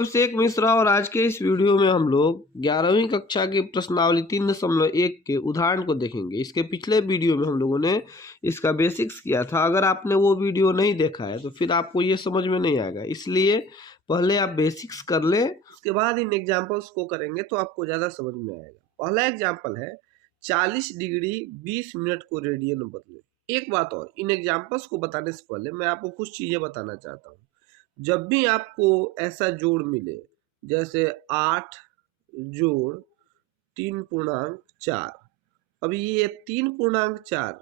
अभिषेक मिश्रा और आज के इस वीडियो में हम लोग 11वीं कक्षा की प्रश्नावली 3.1 के उदाहरण को देखेंगे। इसके पिछले वीडियो में हम लोगों ने इसका बेसिक्स किया था। अगर आपने वो वीडियो नहीं देखा है तो फिर आपको ये समझ में नहीं आएगा, इसलिए पहले आप बेसिक्स कर लें, उसके बाद इन एग्जाम्पल्स को करेंगे तो आपको ज़्यादा समझ में आएगा। पहला एग्जाम्पल है 40 डिग्री 20 मिनट को रेडियन में बदले। एक बात और, इन एग्जाम्पल्स को बताने से पहले मैं आपको कुछ चीज़ें बताना चाहता हूँ। जब भी आपको ऐसा जोड़ मिले जैसे 8 जोड़ 3.4, अब ये 3.4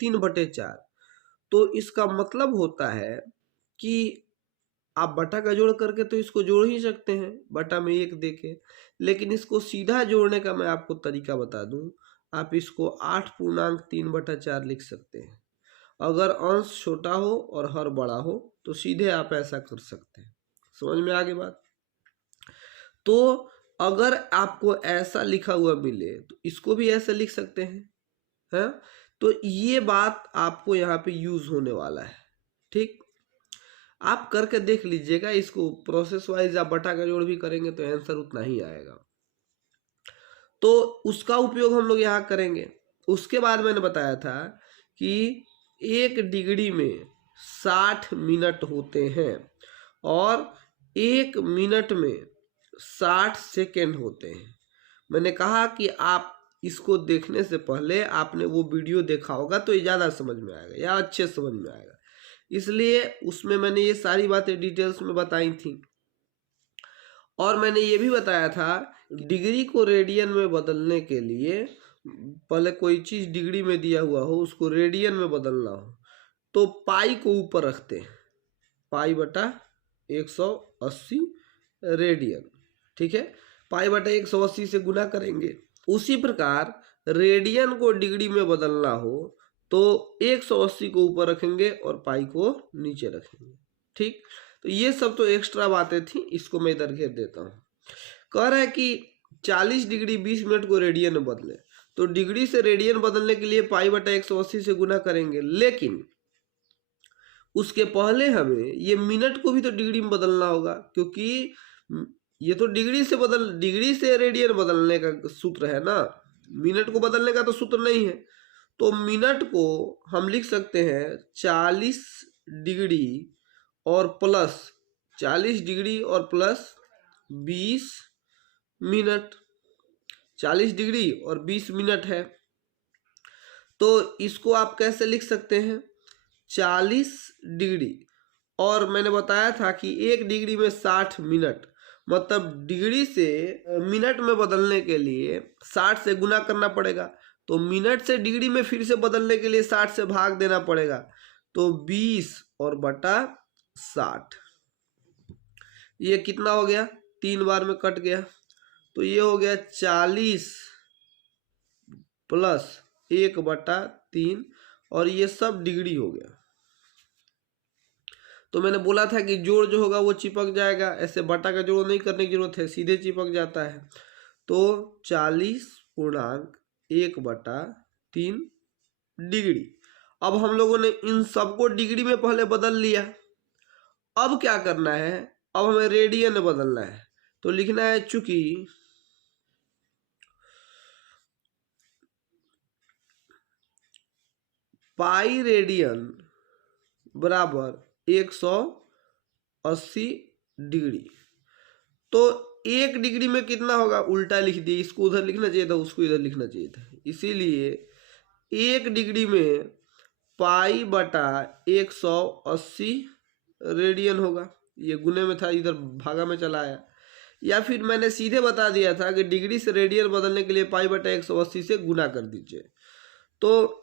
3/4, तो इसका मतलब होता है कि आप बटा का जोड़ करके तो इसको जोड़ ही सकते हैं, बटा में 1 देके, लेकिन इसको सीधा जोड़ने का मैं आपको तरीका बता दूं। आप इसको 8.3/4 लिख सकते हैं। अगर अंश छोटा हो और हर बड़ा हो तो सीधे आप ऐसा कर सकते हैं। समझ में आ गई बात? तो अगर आपको ऐसा लिखा हुआ मिले तो इसको भी ऐसे लिख सकते हैं, तो ये बात आपको यहाँ पे यूज होने वाला है। ठीक, आप करके देख लीजिएगा। इसको प्रोसेस वाइज आप बटा का जोड़ भी करेंगे तो आंसर उतना ही आएगा, तो उसका उपयोग हम लोग यहाँ करेंगे। उसके बाद मैंने बताया था कि 1 डिग्री में 60 मिनट होते हैं और 1 मिनट में 60 सेकेंड होते हैं। मैंने कहा कि आप इसको देखने से पहले आपने वो वीडियो देखा होगा तो ये ज़्यादा समझ में आएगा या अच्छे समझ में आएगा, इसलिए उसमें मैंने ये सारी बातें डिटेल्स में बताई थी। और मैंने ये भी बताया था डिग्री को रेडियन में बदलने के लिए पहले कोई चीज़ डिग्री में दिया हुआ हो उसको रेडियन में बदलना हो तो पाई को ऊपर रखते हैं, पाई बटा 180 रेडियन। ठीक है, पाई बटा 180 से गुना करेंगे। उसी प्रकार रेडियन को डिग्री में बदलना हो तो 180 को ऊपर रखेंगे और पाई को नीचे रखेंगे। ठीक, तो ये सब तो एक्स्ट्रा बातें थी, इसको मैं इधर घेर देता हूँ। कह रहा है कि 40 डिग्री 20 मिनट को रेडियन में बदले, तो डिग्री से रेडियन बदलने के लिए पाई बटा 180 से गुना करेंगे, लेकिन उसके पहले हमें ये मिनट को भी तो डिग्री में बदलना होगा, क्योंकि ये तो डिग्री से रेडियन बदलने का सूत्र है ना, मिनट को बदलने का तो सूत्र नहीं है। तो मिनट को हम लिख सकते हैं 40 डिग्री और प्लस 40 डिग्री और प्लस 20 मिनट। 40 डिग्री और 20 मिनट है, तो इसको आप कैसे लिख सकते हैं? 40 डिग्री और मैंने बताया था कि 1 डिग्री में 60 मिनट, मतलब डिग्री से मिनट में बदलने के लिए 60 से गुना करना पड़ेगा, तो मिनट से डिग्री में फिर से बदलने के लिए 60 से भाग देना पड़ेगा, तो 20 और बटा 60। ये कितना हो गया? 3 बार में कट गया, तो ये हो गया 40 प्लस 1/3 और ये सब डिग्री हो गया। तो मैंने बोला था कि जोड़ जो होगा वो चिपक जाएगा, ऐसे बटा का जोड़ नहीं करने की जरूरत है, सीधे चिपक जाता है। तो 40.1/3 डिग्री। अब हम लोगों ने इन सबको डिग्री में पहले बदल लिया, अब क्या करना है? अब हमें रेडियन में बदलना है, तो लिखना है चूंकि पाई रेडियन बराबर 180 डिग्री, तो 1 डिग्री में कितना होगा? उल्टा लिख दिए, इसको उधर लिखना चाहिए था, उसको इधर लिखना चाहिए था, इसीलिए 1 डिग्री में पाई बटा 180 रेडियन होगा। ये गुने में था, इधर भागा में चला आया, या फिर मैंने सीधे बता दिया था कि डिग्री से रेडियन बदलने के लिए पाई बटा 180 से गुना कर दीजिए। तो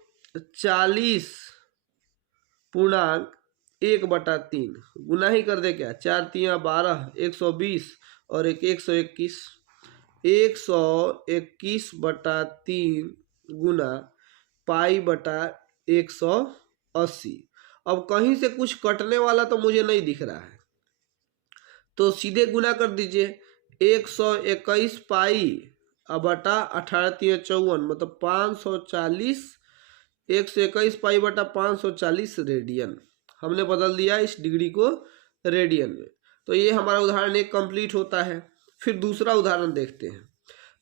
40.1/3 गुना ही कर दे क्या? 4 तिया 12, 120 और 121, 121/3 गुना पाई बटा 180। अब कहीं से कुछ कटने वाला तो मुझे नहीं दिख रहा है, तो सीधे गुना कर दीजिए। 121 पाई बटा 18 तिया 54, मतलब 540, 121 पाई बटा 540 रेडियन। हमने बदल दिया इस डिग्री को रेडियन में। तो ये हमारा उदाहरण एक कंप्लीट होता है। फिर दूसरा उदाहरण देखते हैं।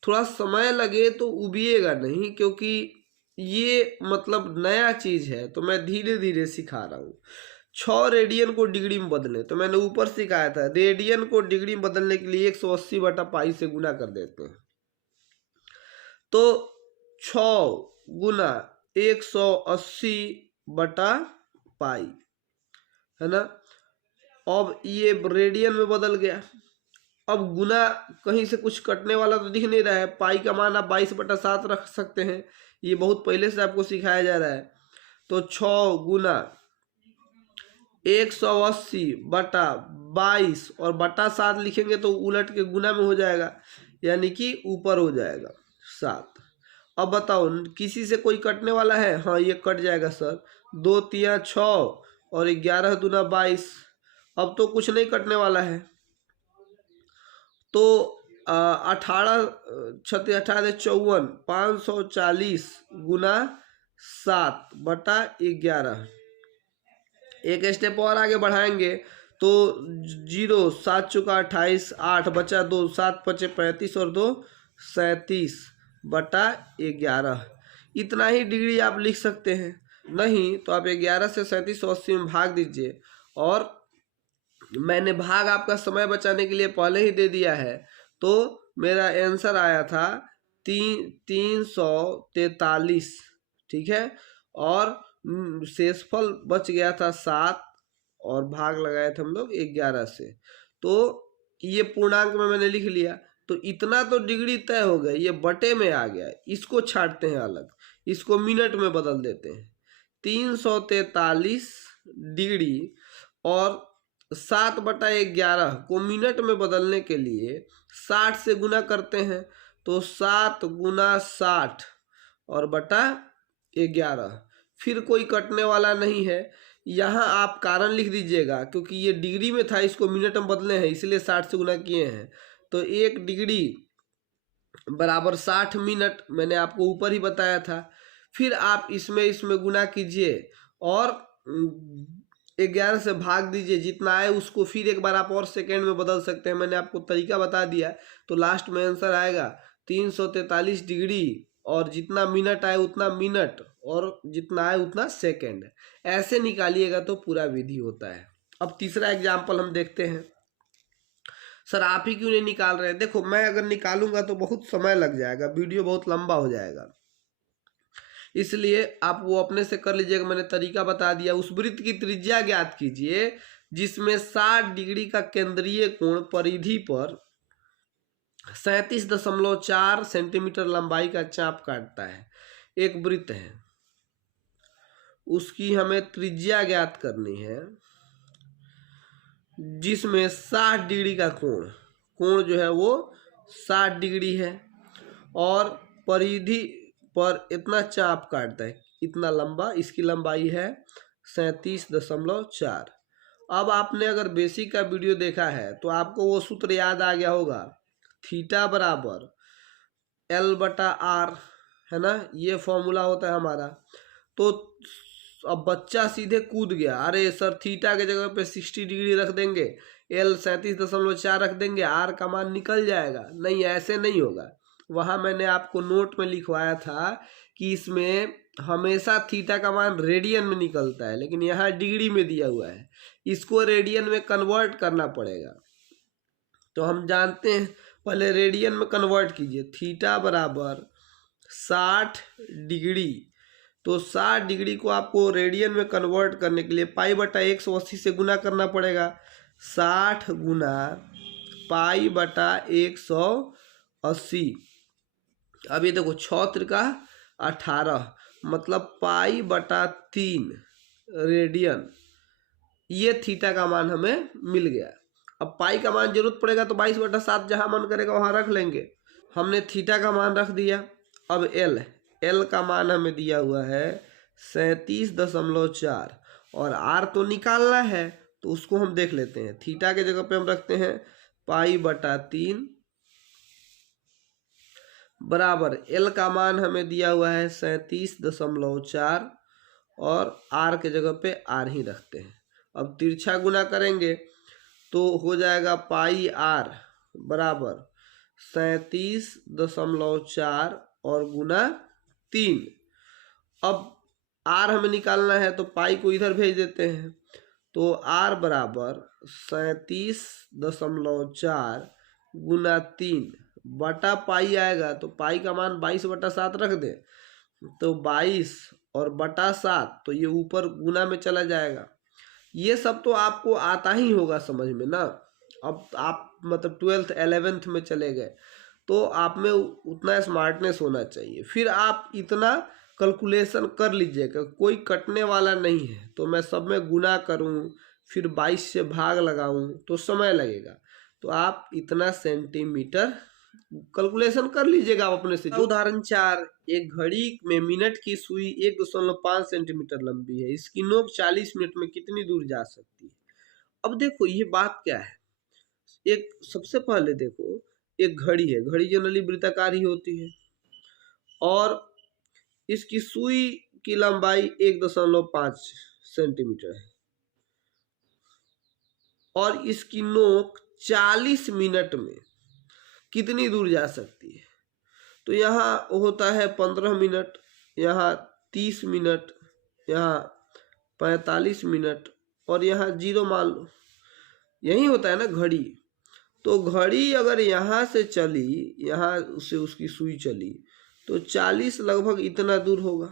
थोड़ा समय लगे तो उबिएगा नहीं, क्योंकि ये मतलब नया चीज है, तो मैं धीरे धीरे सिखा रहा हूँ। 6 रेडियन को डिग्री में बदले, तो मैंने ऊपर सिखाया था रेडियन को डिग्री में बदलने के लिए 180 बटा पाई से गुना कर देते हैं। तो 6 गुना 180 बटा पाई, है ना। अब ये रेडियन में बदल गया। अब गुना कहीं से कुछ कटने वाला तो दिख नहीं रहा है। पाई का मान आप 22/7 रख सकते हैं, ये बहुत पहले से आपको सिखाया जा रहा है। तो 6 गुना 180 बटा 22 और बटा 7 लिखेंगे तो उलट के गुना में हो जाएगा, यानी कि ऊपर हो जाएगा 7। अब बताओ किसी से कोई कटने वाला है? हाँ, ये कट जाएगा सर। 2 तिया 6 और 11 दूना 22। अब तो कुछ नहीं कटने वाला है। तो 18 छत्तीस 18 54, 540 गुना 7 बटा 11। एक स्टेप और आगे बढ़ाएंगे तो 0 7 चुका 28, 8 बचा 2, 7 पचे 35 और 2 37 बटा 11। इतना ही डिग्री आप लिख सकते हैं। नहीं तो आप 11 से 37 और 80 में भाग दीजिए, और मैंने भाग आपका समय बचाने के लिए पहले ही दे दिया है। तो मेरा आंसर आया था 343, ठीक है। और शेषफल बच गया था 7 और भाग लगाए थे हम लोग 11 से। तो ये पूर्णांक में मैंने लिख लिया। तो इतना तो डिग्री तय हो गया, ये बटे में आ गया। इसको छांटते हैं अलग, इसको मिनट में बदल देते हैं। 343 डिग्री और 7/11 को मिनट में बदलने के लिए 60 से गुना करते हैं। तो 7 गुना 60 और बटा 11। फिर कोई कटने वाला नहीं है। यहाँ आप कारण लिख दीजिएगा, क्योंकि ये डिग्री में था, इसको मिनट में बदले हैं, इसलिए 60 से गुना किए हैं। तो 1 डिग्री बराबर 60 मिनट, मैंने आपको ऊपर ही बताया था। फिर आप इसमें गुना कीजिए और 11 से भाग दीजिए, जितना आए उसको फिर एक बार आप और सेकेंड में बदल सकते हैं। मैंने आपको तरीका बता दिया। तो लास्ट में आंसर आएगा 343 डिग्री, और जितना मिनट आए उतना मिनट, और जितना आए उतना सेकेंड। ऐसे निकालिएगा तो पूरा विधि होता है। अब तीसरा एग्जाम्पल हम देखते हैं। सर आप ही क्यों नहीं निकाल रहे? देखो, मैं अगर निकालूंगा तो बहुत समय लग जाएगा, वीडियो बहुत लंबा हो जाएगा, इसलिए आप वो अपने से कर लीजिएगा। मैंने तरीका बता दिया। उस वृत्त की त्रिज्या ज्ञात कीजिए जिसमें 60 डिग्री का केंद्रीय कोण परिधि पर 37.4 सेंटीमीटर लंबाई का चाप काटता है। एक वृत्त है, उसकी हमें त्रिज्या ज्ञात करनी है, जिसमें 60 डिग्री का कोण जो है वो 60 डिग्री है, और परिधि पर इतना चाप काटता है, इतना लंबा। इसकी लंबाई है 37.4। अब आपने अगर बेसिक का वीडियो देखा है तो आपको वो सूत्र याद आ गया होगा, थीटा बराबर L/R, है ना। ये फॉर्मूला होता है हमारा। तो अब बच्चा सीधे कूद गया, अरे सर थीटा के जगह पे 60 डिग्री रख देंगे, L 37.4 रख देंगे, R का मान निकल जाएगा। नहीं, ऐसे नहीं होगा। वहाँ मैंने आपको नोट में लिखवाया था कि इसमें हमेशा थीटा का मान रेडियन में निकलता है, लेकिन यहाँ डिग्री में दिया हुआ है, इसको रेडियन में कन्वर्ट करना पड़ेगा। तो हम जानते हैं, पहले रेडियन में कन्वर्ट कीजिए। थीटा बराबर 60 डिग्री, तो 60 डिग्री को आपको रेडियन में कन्वर्ट करने के लिए पाई/180 से गुना करना पड़ेगा। 60 गुना पाई/180। अब ये देखो 6 त्रिका 18, मतलब पाई/3 रेडियन। ये थीटा का मान हमें मिल गया। अब पाई का मान जरूरत पड़ेगा तो 22/7 जहां मन करेगा वहां रख लेंगे। हमने थीटा का मान रख दिया। अब एल का मान हमें दिया हुआ है 37.4, और आर तो निकालना है, तो उसको हम देख लेते हैं। थीटा के जगह पे हम रखते हैं पाई/3 बराबर एल का मान हमें दिया हुआ है 37.4, और आर के जगह पे आर ही रखते हैं। अब तिरछा गुना करेंगे तो हो जाएगा पाई आर बराबर 37.4 और गुना 3। अब आर हमें निकालना है तो पाई को इधर भेज देते हैं, तो आर बराबर 37.4 गुना 3 बटा पाई आएगा, तो पाई का मान 22/7 रख दें, तो 22 और बटा 7, तो ये ऊपर गुना में चला जाएगा। ये सब तो आपको आता ही होगा समझ में ना। अब आप मतलब 12th 11th में चले गए तो आप में उतना स्मार्टनेस होना चाहिए। फिर आप इतना कैलकुलेशन कर लीजिएगा, कोई कटने वाला नहीं है, तो मैं सब में गुना करूं फिर 22 से भाग लगाऊं तो समय लगेगा। तो आप इतना सेंटीमीटर कैलकुलेशन कर लीजिएगा आप अपने से। उदाहरण 4, एक घड़ी में मिनट की सुई 1.5 सेंटीमीटर लंबी है, इसकी नोक 40 मिनट में कितनी दूर जा सकती है। अब देखो ये बात क्या है, एक सबसे पहले देखो एक घड़ी है, घड़ी जनरली वृत्ताकार ही होती है और इसकी सुई की लंबाई 1.5 सेंटीमीटर है और इसकी नोक 40 मिनट में कितनी दूर जा सकती है। तो यहाँ होता है 15 मिनट, यहाँ 30 मिनट, यहाँ 45 मिनट और यहाँ 0 मान लो, यही होता है ना घड़ी। तो घड़ी अगर यहाँ से चली, यहाँ से उसकी सुई चली तो 40 लगभग इतना दूर होगा।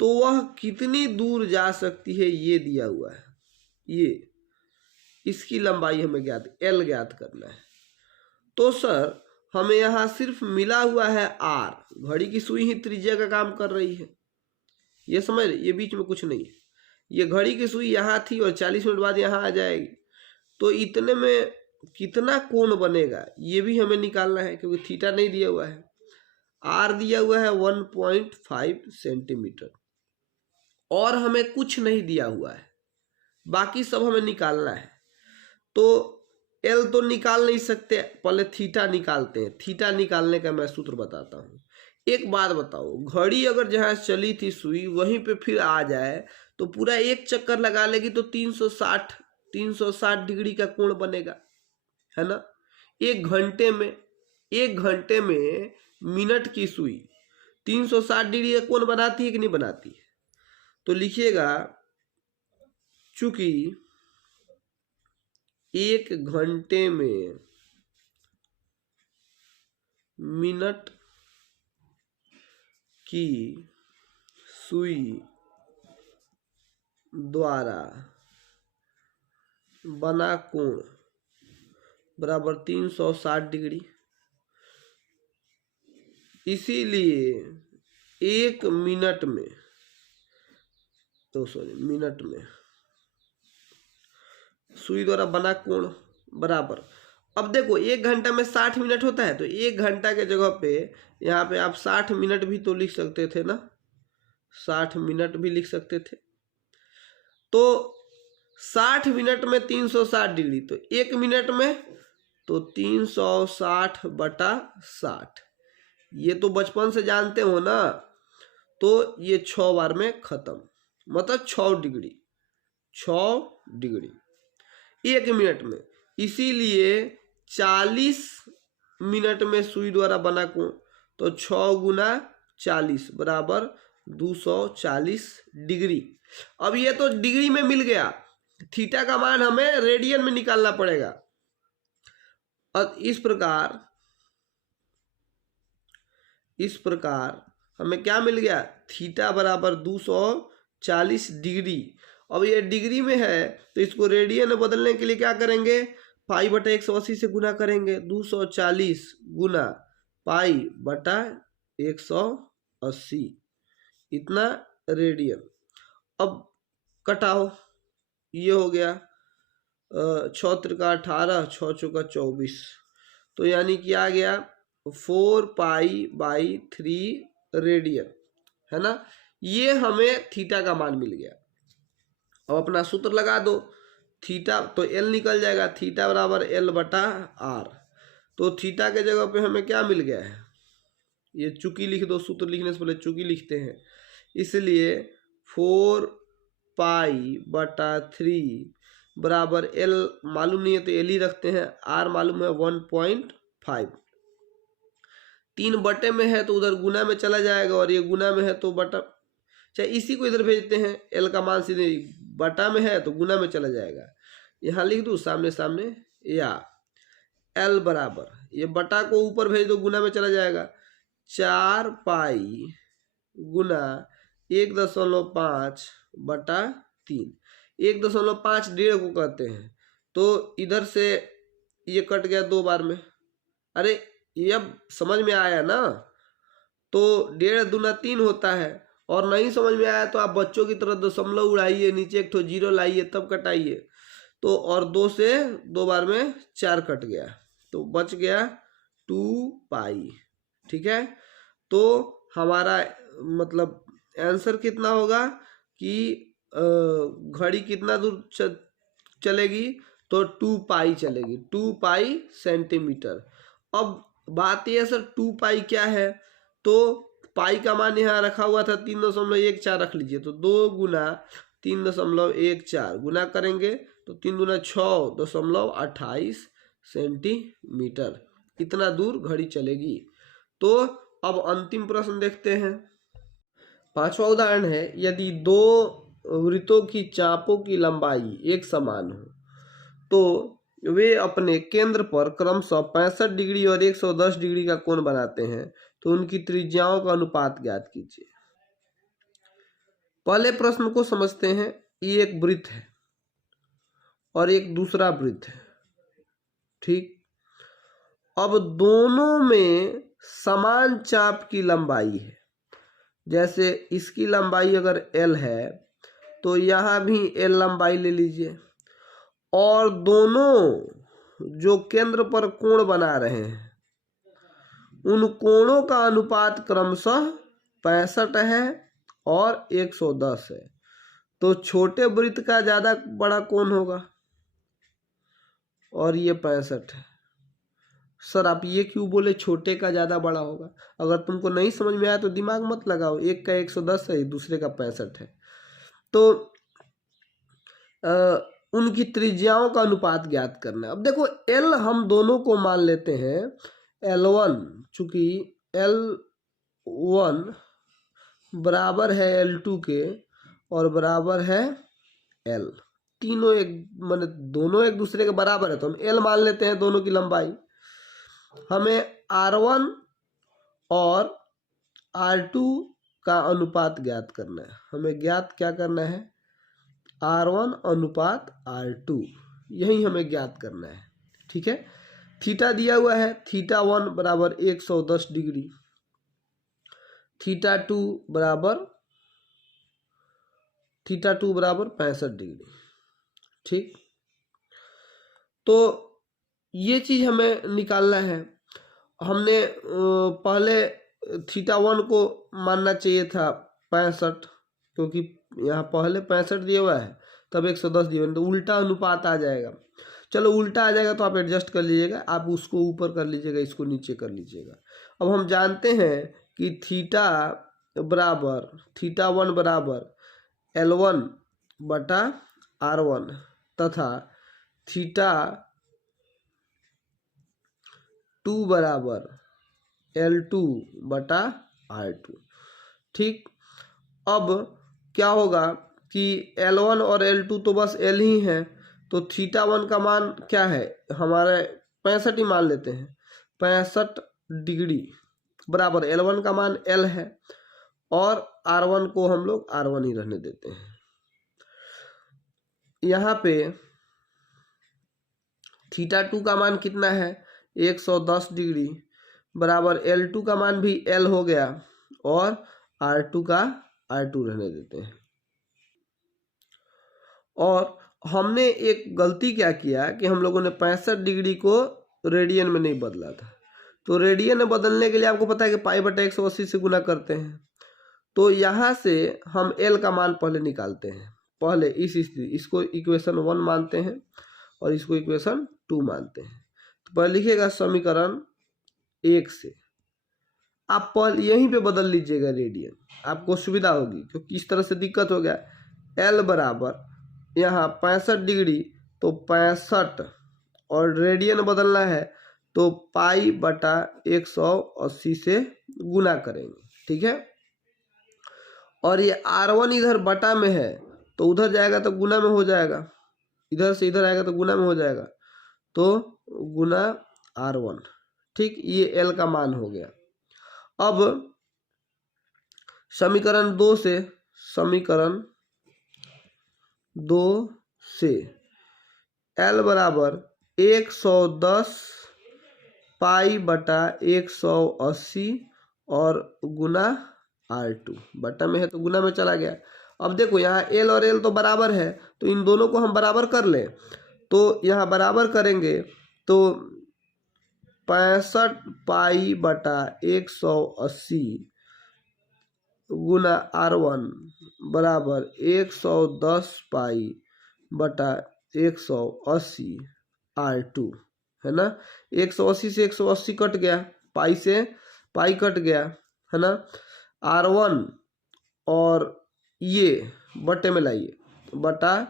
तो वह कितनी दूर जा सकती है ये दिया हुआ है, ये इसकी लंबाई हमें एल ज्ञात करना है। तो सर हमें यहाँ सिर्फ मिला हुआ है आर, घड़ी की सुई ही त्रिज्या का काम कर रही है, ये समझ, ये बीच में कुछ नहीं है। ये घड़ी की सुई यहाँ थी और 40 मिनट बाद यहाँ आ जाएगी, तो इतने में कितना कोण बनेगा ये भी हमें निकालना है, क्योंकि थीटा नहीं दिया हुआ है। आर दिया हुआ है 1.5 सेंटीमीटर और हमें कुछ नहीं दिया हुआ है, बाकी सब हमें निकालना है। तो एल तो निकाल नहीं सकते, पहले थीटा निकालते हैं। थीटा निकालने का मैं सूत्र बताता हूँ। एक बात बताओ, घड़ी अगर जहाँ चली थी सुई वहीं पे फिर आ जाए तो पूरा एक चक्कर लगा लेगी तो 360 डिग्री का कोण बनेगा, है ना। एक घंटे में मिनट की सुई 360 डिग्री का कोण बनाती है कि नहीं बनाती है। तो लिखिएगा, चूंकि एक घंटे में मिनट की सुई द्वारा बना कोण बराबर 360 डिग्री, इसीलिए एक मिनट में मिनट में सुई द्वारा बना कोण बराबर, अब देखो 1 घंटा में 60 मिनट होता है, तो 1 घंटा के जगह पे यहाँ पे आप 60 मिनट भी तो लिख सकते थे ना, 60 मिनट भी लिख सकते थे। तो 60 मिनट में 360 डिग्री, तो 1 मिनट में तो 360/60, ये तो बचपन से जानते हो ना। तो ये 6 बार में खत्म, मतलब 6 डिग्री 1 मिनट में। इसीलिए 40 मिनट में सुई द्वारा बना कोण, तो 6 गुना 40 बराबर 240 डिग्री। अब ये तो डिग्री में मिल गया, थीटा का मान हमें रेडियन में निकालना पड़ेगा। और इस प्रकार हमें क्या मिल गया, थीटा बराबर 240 डिग्री। अब ये डिग्री में है तो इसको रेडियन में बदलने के लिए क्या करेंगे, पाई बटा 180 से गुना करेंगे। 240 गुना पाई बटा 180, इतना रेडियन। अब कटाओ, ये हो गया 6 त्रिका 18, 6 चौका 24, तो यानी कि आ गया 4π/3 रेडियन, है ना। ये हमें थीटा का मान मिल गया। अब अपना सूत्र लगा दो, थीटा तो एल निकल जाएगा, थीटा बराबर L/R। तो थीटा के जगह पे हमें क्या मिल गया है, ये चुकी लिख दो, सूत्र लिखने से पहले चुकी लिखते हैं, इसलिए 4π/3 बराबर एल मालूम नहीं है तो एल ही रखते हैं, आर मालूम है 1.5। 3 बटे में है तो उधर गुना में चला जाएगा और ये गुना में है तो बटा, चाहे इसी को इधर भेजते हैं, एल का मान सीधे बटा में है तो गुना में चला जाएगा। यहाँ लिख दूँ सामने सामने, या एल बराबर ये बटा को ऊपर भेज दो गुना में चला जाएगा, 4 पाई गुना 1.5 बटा 3। 1.5 डेढ़ को कहते हैं, तो इधर से ये कट गया 2 बार में। अरे ये अब समझ में आया ना, तो 1.5 दूना 3 होता है। और नहीं समझ में आया तो आप बच्चों की तरह दशमलव उड़ाइए, नीचे एक ठो जीरो लाइए तब कटाइए। तो और 2 से 2 बार में 4 कट गया तो बच गया 2 पाई। ठीक है, तो हमारा मतलब आंसर कितना होगा कि घड़ी कितना दूर चलेगी, तो 2 पाई चलेगी, 2 पाई सेंटीमीटर। अब बात यह सर 2 पाई क्या है, तो पाई का मान यहाँ रखा हुआ था 3.14 रख लीजिए, तो 2 गुना 3.14 गुना करेंगे तो 3 दूना 6.28 सेंटीमीटर, इतना दूर घड़ी चलेगी। तो अब अंतिम प्रश्न देखते हैं। 5वां उदाहरण है, यदि 2 वृत्तों की चापों की लंबाई एक समान हो तो वे अपने केंद्र पर क्रमशः 65 डिग्री और 110 डिग्री का कोण बनाते हैं, तो उनकी त्रिज्याओं का अनुपात ज्ञात कीजिए। पहले प्रश्न को समझते हैं। ये एक वृत्त है और एक दूसरा वृत्त है, ठीक। अब दोनों में समान चाप की लंबाई है। जैसे इसकी लंबाई अगर L है तो यहाँ भी L लंबाई ले लीजिए, और दोनों जो केंद्र पर कोण बना रहे हैं उन कोणों का अनुपात क्रमशः 65 है और 110 है। तो छोटे वृत्त का ज़्यादा बड़ा कोण होगा और ये 65 है। सर आप ये क्यों बोले छोटे का ज़्यादा बड़ा होगा? अगर तुमको नहीं समझ में आया तो दिमाग मत लगाओ, एक का 110 है, दूसरे का 65 है। तो उनकी त्रिज्याओं का अनुपात ज्ञात करना है। अब देखो L हम दोनों को मान लेते हैं L1, चूंकि L1 बराबर है L2 के और बराबर है L, तीनों एक माने दोनों एक दूसरे के बराबर है, तो हम L मान लेते हैं दोनों की लंबाई। हमें R1 और R2 का अनुपात ज्ञात करना है। हमें ज्ञात क्या करना है? R1 अनुपात R2, यही हमें ज्ञात करना है। ठीक है, थीटा दिया हुआ है, θ1 बराबर 110 डिग्री, θ2 बराबर 65 डिग्री। ठीक, तो ये चीज हमें निकालना है। हमने पहले θ1 को मानना चाहिए था 65, क्योंकि यहाँ पहले 65 दिया हुआ है तब 110 दिया हुआ है, तो उल्टा अनुपात आ जाएगा। चलो उल्टा आ जाएगा तो आप एडजस्ट कर लीजिएगा, आप उसको ऊपर कर लीजिएगा, इसको नीचे कर लीजिएगा। अब हम जानते हैं कि θ1 बराबर L1 बटा R1 तथा θ2 बराबर L2 बटा R2। ठीक, अब क्या होगा कि L1 और L2 तो बस L ही है, तो θ1 का मान क्या है हमारे 65 ही मान लेते हैं, 65 डिग्री बराबर L1 का मान L है और R1 को हम लोग R1 ही रहने देते हैं। यहाँ पे θ2 का मान कितना है 110 डिग्री बराबर L2 का मान भी L हो गया और R2 का R2 रहने देते हैं। और हमने एक गलती क्या किया कि हम लोगों ने 65 डिग्री को रेडियन में नहीं बदला था, तो रेडियन में बदलने के लिए आपको पता है कि पाई बटा 180 से गुना करते हैं। तो यहाँ से हम L का मान पहले निकालते हैं। पहले इस स्थिति इसको इक्वेशन 1 मानते हैं और इसको इक्वेशन 2 मानते हैं। तो पहले लिखिएगा समीकरण 1 से, आप पहले यहीं पे बदल लीजिएगा रेडियन, आपको सुविधा होगी, क्योंकि इस तरह से दिक्कत हो गया। L बराबर यहाँ 65 डिग्री तो 65 और रेडियन बदलना है तो पाई बटा 180 से गुना करेंगे, ठीक है। और ये R1 इधर बटा में है तो उधर जाएगा तो गुना में हो जाएगा, इधर से इधर आएगा तो गुना में हो जाएगा, तो गुना R1, ठीक। ये L का मान हो गया। अब समीकरण 2 से L बराबर 110 पाई बटा 180 और गुना R2, बटा में है तो गुना में चला गया। अब देखो यहाँ L और L तो बराबर है, तो इन दोनों को हम बराबर कर लें, तो यहाँ बराबर करेंगे तो 65 पाई बटा 180 गुना R1 बराबर 110 पाई बटा 180 R2, है ना। 180 से 180 कट गया, पाई से पाई कट गया, है ना। R1 और ये बटे में लाइए, बटा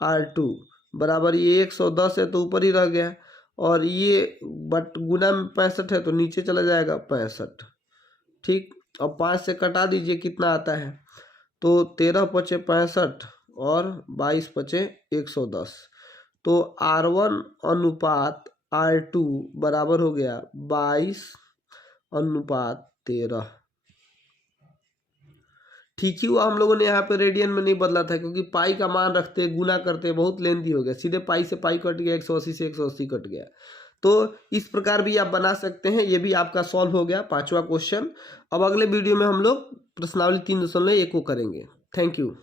R2 बराबर ये 110 है तो ऊपर ही रह गया, और ये बट गुना में 65 है तो नीचे चला जाएगा 65, ठीक। अब 5 से कटा दीजिए, कितना आता है, तो 13 पचे 65 और 22 पचे 110, तो R1 अनुपात R2 बराबर हो गया 22:13। ठीक ही हुआ, हम लोगों ने यहाँ पे रेडियन में नहीं बदला था, क्योंकि पाई का मान रखते बहुत लेंथी हो गया, सीधे पाई से पाई कट गया, 180 से 180 कट गया। तो इस प्रकार भी आप बना सकते हैं। ये भी आपका सॉल्व हो गया 5वां क्वेश्चन। अब अगले वीडियो में हम लोग प्रश्नावली 3.1 को करेंगे। Thank you.